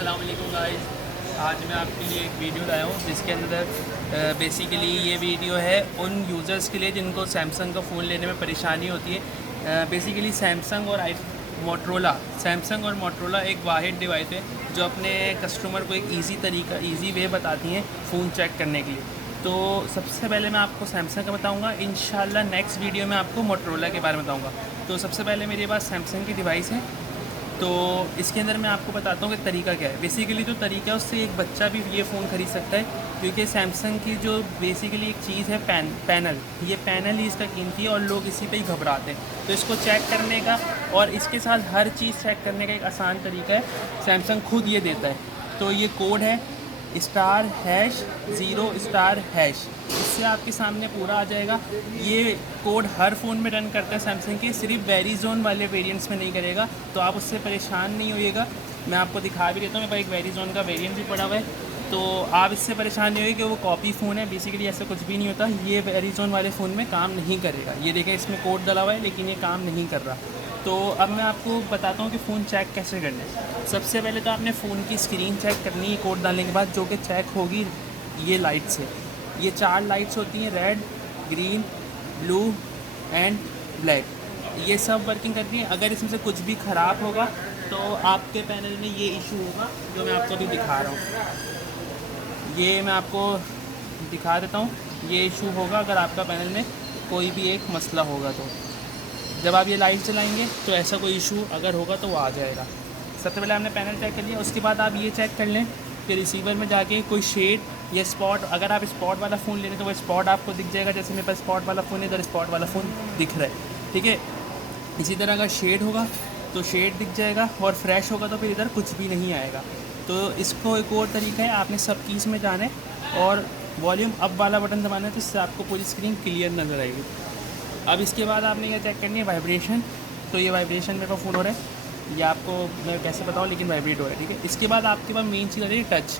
अस्सलाम वालेकुम गाइस। आज मैं आपके लिए एक वीडियो लाया हूँ जिसके अंदर बेसिकली ये वीडियो है उन यूज़र्स के लिए जिनको सैमसंग का फ़ोन लेने में परेशानी होती है। बेसिकली सैमसंग और सैमसंग और मोटरोला एक वाहिद डिवाइस है जो अपने कस्टमर को एक ईज़ी वे बताती हैं फ़ोन चेक करने के लिए। तो सबसे पहले मैं आपको सैमसंग का बताऊंगा, इंशाल्लाह नेक्स्ट वीडियो में आपको मोटरोला के बारे में बताऊंगा। तो सबसे पहले मेरे पास सैमसंग की डिवाइस है, तो इसके अंदर मैं आपको बताता हूँ कि तरीका क्या है। बेसिकली जो तरीका है उससे एक बच्चा भी ये फ़ोन ख़रीद सकता है, क्योंकि सैमसंग की जो बेसिकली एक चीज़ है पैनल, ये पैनल ही इसका कीमती है और लोग इसी पे ही घबराते हैं। तो इसको चेक करने का और इसके साथ हर चीज़ चेक करने का एक आसान तरीका है, सैमसंग खुद ये देता है। तो ये कोड है *#0*#, इससे आपके सामने पूरा आ जाएगा। ये कोड हर फ़ोन में रन करता है सैमसंग के, सिर्फ वेरीजोन वाले वेरिएंट्स में नहीं करेगा, तो आप उससे परेशान नहीं होइएगा। मैं आपको दिखा भी देता हूँ, मेरे पास एक वेरीजोन का वेरिएंट भी पड़ा हुआ है, तो आप इससे परेशान नहीं होइए कि वो कॉपी फ़ोन है। बेसिकली ऐसा कुछ भी नहीं होता, ये वेरीजोन वाले फ़ोन में काम नहीं करेगा। ये देखें, इसमें कोड डला हुआ है लेकिन ये काम नहीं कर रहा। तो अब मैं आपको बताता हूँ कि फ़ोन चेक कैसे करना है। सबसे पहले तो आपने फ़ोन की स्क्रीन चेक करनी है कोड डालने के बाद, जो कि चेक होगी ये लाइट से। ये 4 लाइट्स होती हैं, red, green, blue and black. ये सब वर्किंग करती हैं। अगर इसमें से कुछ भी ख़राब होगा तो आपके पैनल में ये इशू होगा जो मैं आपको अभी दिखा रहा हूँ। ये मैं आपको दिखा देता हूँ, ये इशू होगा अगर आपका पैनल में कोई भी एक मसला होगा। तो जब आप ये लाइट चलाएंगे तो ऐसा कोई इशू अगर होगा तो वो आ जाएगा। सबसे पहले आपने पैनल चेक कर लिया, उसके बाद आप ये चेक कर लें कि रिसीवर में जाके कोई शेड या स्पॉट, अगर आप स्पॉट वाला फ़ोन ले रहे हैं तो वो स्पॉट आपको दिख जाएगा। जैसे मेरे पास स्पॉट वाला फ़ोन है, इधर स्पॉट वाला फ़ोन दिख रहा है, ठीक है। इसी तरह अगर शेड होगा तो शेड दिख जाएगा, और फ्रेश होगा तो फिर इधर कुछ भी नहीं आएगा। तो इसको एक और तरीका है, आपने सब कीज़ में जाना है और वॉल्यूम अप वाला बटन दबाना है, तो इससे आपको पूरी स्क्रीन क्लियर नज़र आएगी। अब इसके बाद आपने ये चेक करनी है वाइब्रेशन। तो ये वाइब्रेशन मेरे पास फ़ोन हो रहा है, ये आपको मैं कैसे बताऊँ, लेकिन वाइब्रेट हो रहा है, ठीक है। इसके बाद आपके पास मेन चीज़ आ रही है टच।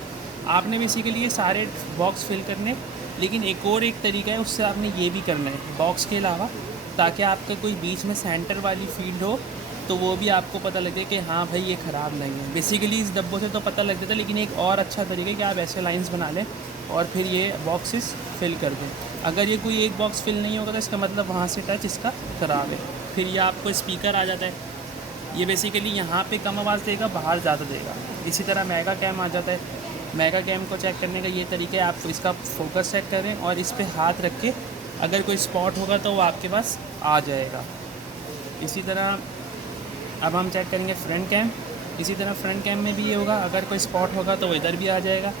आपने बेसिकली ये सारे बॉक्स फिल करने, लेकिन एक तरीका है, उससे आपने ये भी करना है बॉक्स के अलावा, ताकि आपका कोई बीच में सेंटर वाली फील्ड हो तो वो भी आपको पता लगे कि हाँ भाई ये ख़राब नहीं है। बेसिकली इस डब्बों से तो पता लग जाता है, लेकिन एक और अच्छा तरीका है कि आप ऐसे लाइंस बना लें और फिर ये बॉक्सेस फिल कर दें। अगर ये कोई एक बॉक्स फिल नहीं होगा तो इसका मतलब वहाँ से टच इसका ख़राब है। फिर ये आपको स्पीकर आ जाता है, ये बेसिकली यहाँ पे कम आवाज़ देगा, बाहर ज़्यादा देगा। इसी तरह मेगा कैम आ जाता है। मेगा कैम को चेक करने का ये तरीका है, आप इसका फोकस सेट करें और इस पर हाथ रख के अगर कोई स्पॉट होगा तो वो आपके पास आ जाएगा। इसी तरह अब हम चेक करेंगे फ्रंट कैम। इसी तरह फ्रंट कैम में भी ये होगा, अगर कोई स्पॉट होगा तो वो इधर भी आ जाएगा।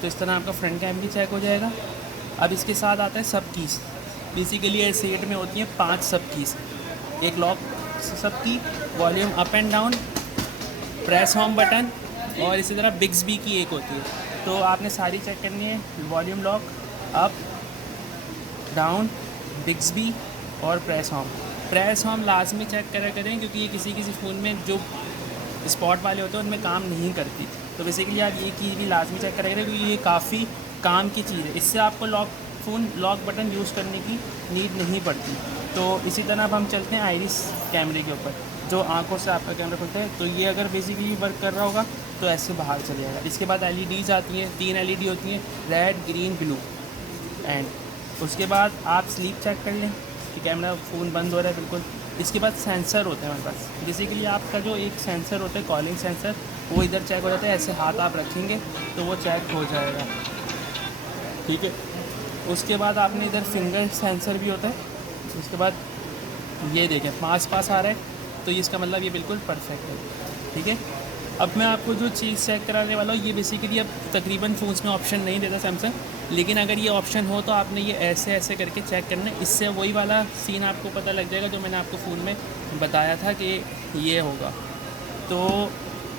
तो इस तरह आपका फ्रंट कैम भी चेक हो जाएगा। अब इसके साथ आता है सब कीज़। बेसिकली ये सेट में होती हैं 5 सब कीज़, एक लॉक सब की, volume up and down, press home button, और इसी तरह बिग्सबी की एक होती है। तो आपने सारी चेक करनी है, वॉल्यूम लॉक, अप, डाउन, बिग्सबी और प्रेस होम लाजमी चेक करें, क्योंकि ये किसी फ़ोन में जो स्पॉट वाले होते हैं उनमें काम नहीं करती। तो बेसिकली आप ये की भी लाजमी चेक करेंगे, क्योंकि ये काफ़ी काम की चीज़ है। इससे आपको लॉक बटन यूज़ करने की नीड नहीं पड़ती। तो इसी तरह अब हम चलते हैं आइरिस कैमरे के ऊपर, जो आंखों से आपका कैमरा खुलता है। तो ये अगर बेसिकली वर्क कर रहा होगा तो ऐसे बाहर चले जाएगा। इसके बाद एलईडीज़ आती हैं, 3 एलईडी होती हैं, रेड, ग्रीन, ब्लू एंड। उसके बाद आप स्लीप चेक कर लें कि कैमरा फ़ोन बंद हो रहा है बिल्कुल। इसके बाद सेंसर होते हैं हमारे पास। बेसिकली आपका जो एक सेंसर होता है कॉलिंग सेंसर, वो इधर चेक हो जाता है। ऐसे हाथ आप रखेंगे तो वो चेक हो जाएगा, ठीक है। उसके बाद आपने इधर फिंगर सेंसर भी होता है। उसके बाद ये देखें पास आ रहा है, तो इसका मतलब ये बिल्कुल परफेक्ट है, ठीक है। अब मैं आपको जो चीज़ चेक कराने वाला हूँ, ये बेसिकली अब तकरीबन फ़ोन्स में ऑप्शन नहीं देता सैमसंग, लेकिन अगर ये ऑप्शन हो तो आपने ये ऐसे करके चेक करना है। इससे वही वाला सीन आपको पता लग जाएगा जो मैंने आपको फ़ोन में बताया था कि ये होगा। तो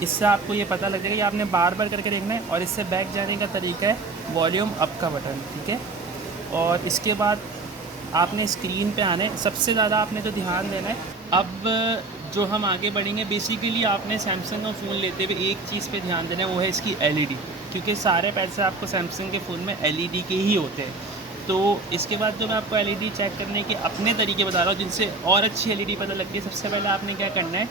इससे आपको ये पता लग जाएगा, ये आपने बार करके देखना है। और इससे बैक जाने का तरीका है वॉल्यूम अप का बटन, ठीक है। और इसके बाद आपने स्क्रीन पे आना है। सबसे ज़्यादा आपने जो ध्यान देना है, अब जो हम आगे बढ़ेंगे, बेसिकली आपने सैमसंग का फ़ोन लेते हुए एक चीज़ पे ध्यान देना है, वो है इसकी एलईडी, क्योंकि सारे पैसे आपको सैमसंग के फ़ोन में एलईडी के ही होते हैं। तो इसके बाद जो मैं आपको एलईडी चेक करने के अपने तरीके बता रहा हूँ, जिनसे और अच्छी एलईडी पता लगती है। सबसे पहले आपने क्या करना है,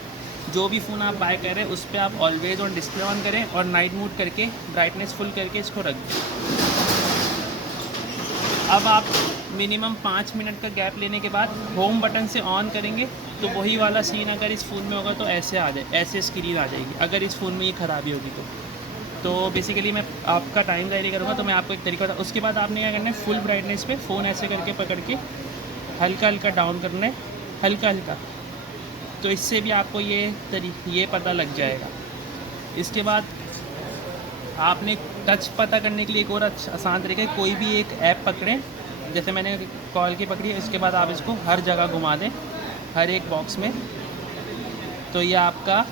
जो भी फ़ोन आप बाय कर रहे हैं उस पर आप ऑलवेज ऑन डिस्प्ले ऑन करें और नाइट मोड करके ब्राइटनेस फुल करके इसको रख दें। अब आप मिनिमम 5 मिनट का गैप लेने के बाद होम बटन से ऑन करेंगे तो वही वाला सीन अगर इस फ़ोन में होगा तो ऐसे आ जाए, ऐसे स्क्रीन आ जाएगी अगर इस फ़ोन में ये ख़राबी होगी तो बेसिकली मैं आपका टाइम जारी करूँगा। तो मैं आपको एक तरीका बताऊँ। उसके बाद आपने क्या करना है, फुल ब्राइटनेस पे फ़ोन ऐसे करके पकड़ के हल्का हल्का डाउन करना है, हल्का हल्का। तो इससे भी आपको ये पता लग जाएगा। इसके बाद आपने टच पता करने के लिए एक और आसान तरीका है, कोई भी एक ऐप पकड़ें, जैसे मैंने कॉल की पकड़ी है, इसके बाद आप इसको हर जगह घुमा दें, हर एक बॉक्स में, तो ये आपका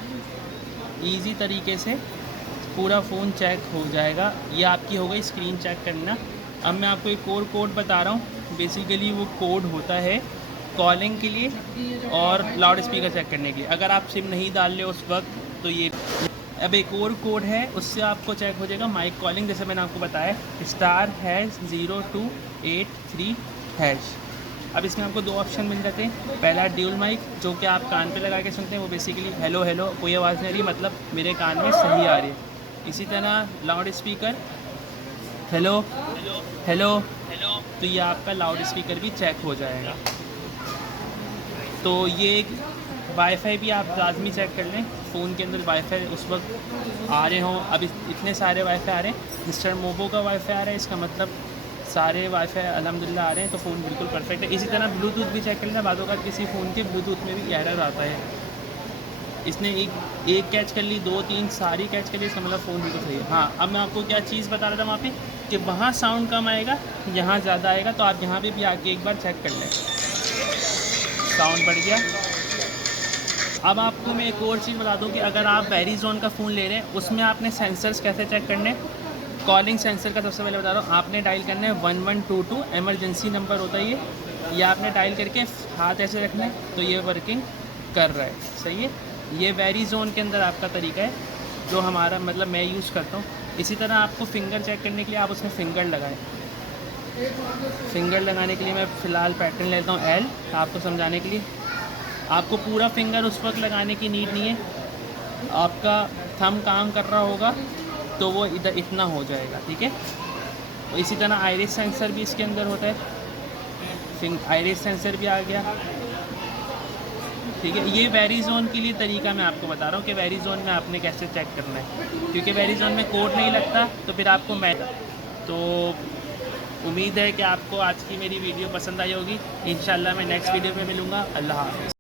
इजी तरीके से पूरा फ़ोन चेक हो जाएगा। ये आपकी हो गई स्क्रीन चेक करना। अब मैं आपको एक और कोड बता रहा हूँ। बेसिकली वो कोड होता है कॉलिंग के लिए और लाउड स्पीकर चेक करने के लिए। अगर आप सिम नहीं डाल रहे उस वक्त तो ये अब एक और कोड है, उससे आपको चेक हो जाएगा माइक कॉलिंग। जैसे मैंने आपको बताया *#0283#। अब इसमें आपको 2 ऑप्शन मिल जाते हैं। पहला ड्यूल माइक, जो कि आप कान पे लगा के सुनते हैं, वो बेसिकली हेलो हेलो, कोई आवाज़ नहीं आ रही, मतलब मेरे कान में सही आ रही है। इसी तरह loud speaker hello hello hello, तो ये आपका लाउड स्पीकर भी चेक हो जाएगा। तो ये वाईफाई भी आप लाजमी चेक कर लें, फ़ोन के अंदर वाईफाई उस वक्त आ रहे हों। अब इतने सारे वाईफाई आ रहे हैं, मिस्टर मोबो का वाईफाई आ रहा है, इसका मतलब सारे वाईफाई अल्हम्दुलिल्लाह आ रहे हैं, तो फ़ोन बिल्कुल परफेक्ट है। इसी तरह ब्लूटूथ भी चेक कर लेना, बातों का किसी फ़ोन के ब्लूटूथ में भी एरर आता है। इसने एक कैच कर ली, 2-3 सारी कैच कर ली, इसका मतलब फ़ोन बिल्कुल सही है। हाँ, अब मैं आपको क्या चीज़ बता रहा था वहाँ पे कि वहाँ साउंड कम आएगा, यहाँ ज़्यादा आएगा, तो आप यहाँ पे भी आके एक बार चेक कर लें। साउंड बढ़ गया। अब आपको मैं एक और चीज़ बता दूं कि अगर आप वेरिज़ोन का फ़ोन ले रहे हैं, उसमें आपने सेंसर्स कैसे चेक करने हैं। कॉलिंग सेंसर का सबसे पहले बता रहा हूँ, आपने डायल करना है 1122, एमरजेंसी नंबर होता है ये आपने डायल करके हाथ ऐसे रखना है, तो ये वर्किंग कर रहा है, सही है। ये वेरिज़ोन के अंदर आपका तरीका है, जो हमारा मतलब मैं यूज़ करता हूँ। इसी तरह आपको फ़िंगर चेक करने के लिए आप उसमें फ़िंगर लगाएं। फ़िंगर लगाने के लिए मैं फ़िलहाल पैटर्न लेता हूँ L, आपको समझाने के लिए। आपको पूरा फिंगर उस वक्त लगाने की नीड नहीं है, आपका थंब काम कर रहा होगा तो वो इधर इतना हो जाएगा, ठीक है। तो इसी तरह आइरिस सेंसर भी इसके अंदर होता है, आइरिस सेंसर भी आ गया, ठीक है। ये वेरिज़ोन के लिए तरीका मैं आपको बता रहा हूँ कि वेरिज़ोन में आपने कैसे चेक करना है, क्योंकि वेरिज़ोन में कोड नहीं लगता, तो फिर आपको तो उम्मीद है कि आपको आज की मेरी वीडियो पसंद आई होगी। इंशाल्लाह मैं नेक्स्ट वीडियो में मिलूँगा। अल्लाह हाफ़िज़।